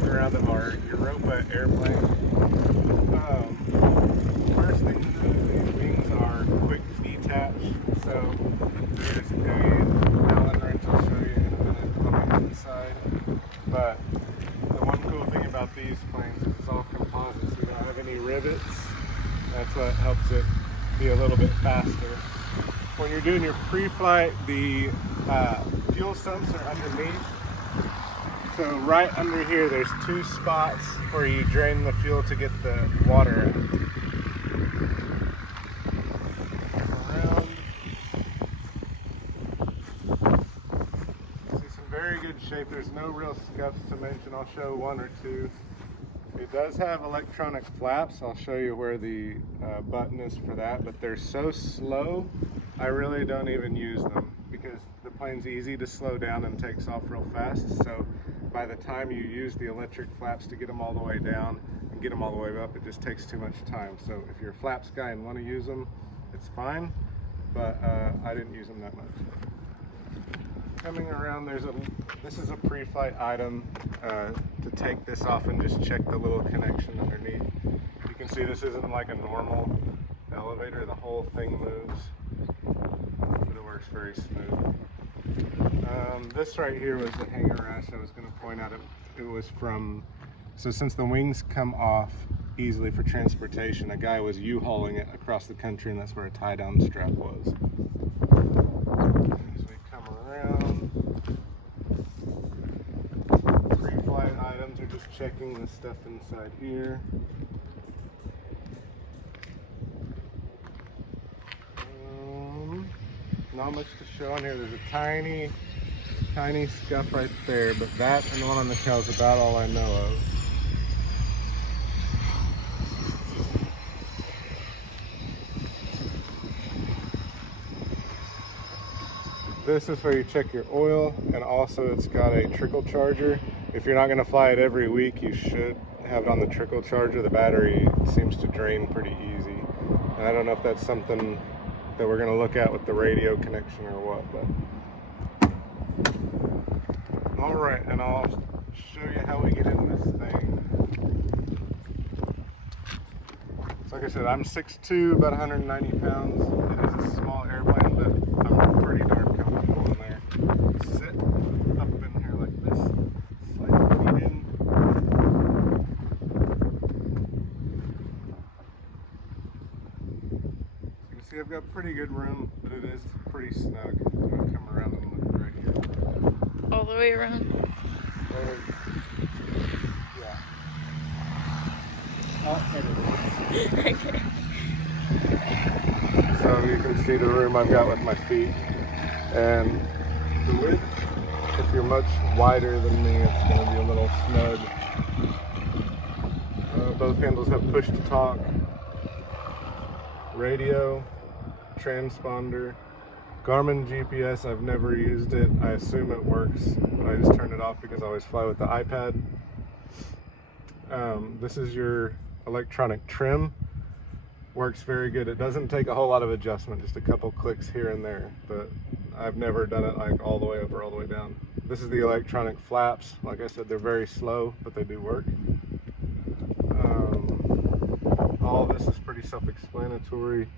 walk around of our Europa airplane. First thing to do, these wings are quick detach, so there's a Allen wrench I'll show you in a minute on the inside. But the one cool thing about these planes is it's all composites. We don't have any rivets. That's what helps it be a little bit faster. When you're doing your pre-flight, the fuel sumps are underneath. So right under here, there's two spots where you drain the fuel to get the water out. Around. See some very good shape. There's no real scuffs to mention. I'll show one or two. It does have electronic flaps. I'll show you where the button is for that, but they're so slow, I really don't even use them because the plane's easy to slow down and takes off real fast. So by the time you use the electric flaps to get them all the way down and get them all the way up, it just takes too much time. So if you're a flaps guy and want to use them, it's fine, but I didn't use them that much. Coming around, this is a pre-flight item to take this off and just check the little connection underneath. You can see this isn't like a normal elevator, the whole thing moves, but it works very smooth. This right here was the hanger rash I was going to point out. It was from, so since the wings come off easily for transportation, a guy was U-hauling it across the country, and that's where a tie-down strap was. As we come around, pre-flight items are just checking the stuff inside here. Not much to show on here. There's a tiny scuff right there, but that and the one on the tail is about all I know of. This is where you check your oil, and also it's got a trickle charger. If you're not going to fly it every week, you should have it on the trickle charger. The battery seems to drain pretty easy, and I don't know if that's something that we're going to look at with the radio connection or what, but all right, and I'll show you how we get in this thing. So like I said, I'm 6'2", about 190 pounds. It is a small airplane, but I'm pretty darn comfortable in there. Sit up in here like this, slide your feet in. See, I've got pretty good room, but it is pretty snug. I'm going to come around and look right here. All the way around? Yeah. Oh, Okay. So you can see the room I've got with my feet. And the width, if you're much wider than me, it's going to be a little snug. Both handles have push to talk, radio, transponder, Garmin GPS. I've never used it. I assume it works, but I just turned it off because I always fly with the iPad. This is your electronic trim. Works very good. It doesn't take a whole lot of adjustment, just a couple clicks here and there, but I've never done it like all the way up or all the way down. This is the electronic flaps. Like I said, they're very slow, but they do work. All this is pretty self-explanatory.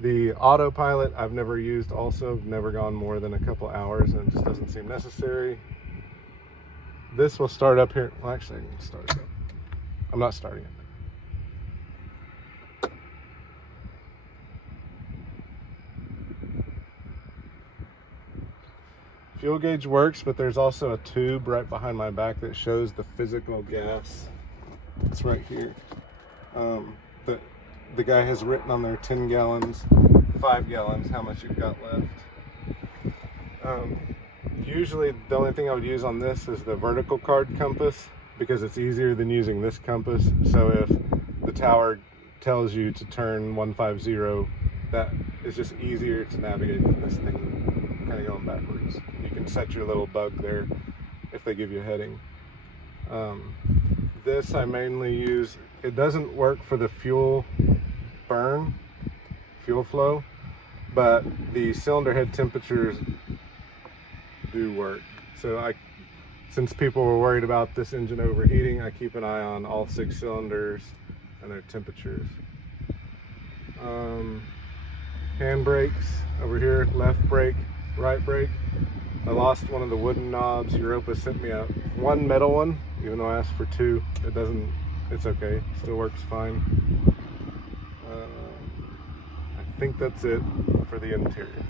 The autopilot I've never used also, never gone more than a couple hours, and it just doesn't seem necessary. This will start up here. Well, actually, I can start it up. I'm not starting it. Fuel gauge works, but there's also a tube right behind my back that shows the physical gas. It's right here. The guy has written on there 10 gallons, 5 gallons, how much you've got left. Usually the only thing I would use on this is the vertical card compass, because it's easier than using this compass. So if the tower tells you to turn 150, that is just easier to navigate than this thing kind of going backwards. You can set your little bug there if they give you a heading. This I mainly use, it doesn't work for the fuel flow, but the cylinder head temperatures do work. So since people were worried about this engine overheating, I keep an eye on all 6 cylinders and their temperatures. Hand brakes over here, left brake, right brake. I lost one of the wooden knobs. Europa sent me one metal one, even though I asked for 2. It's okay, still works fine. I think that's it for the interior.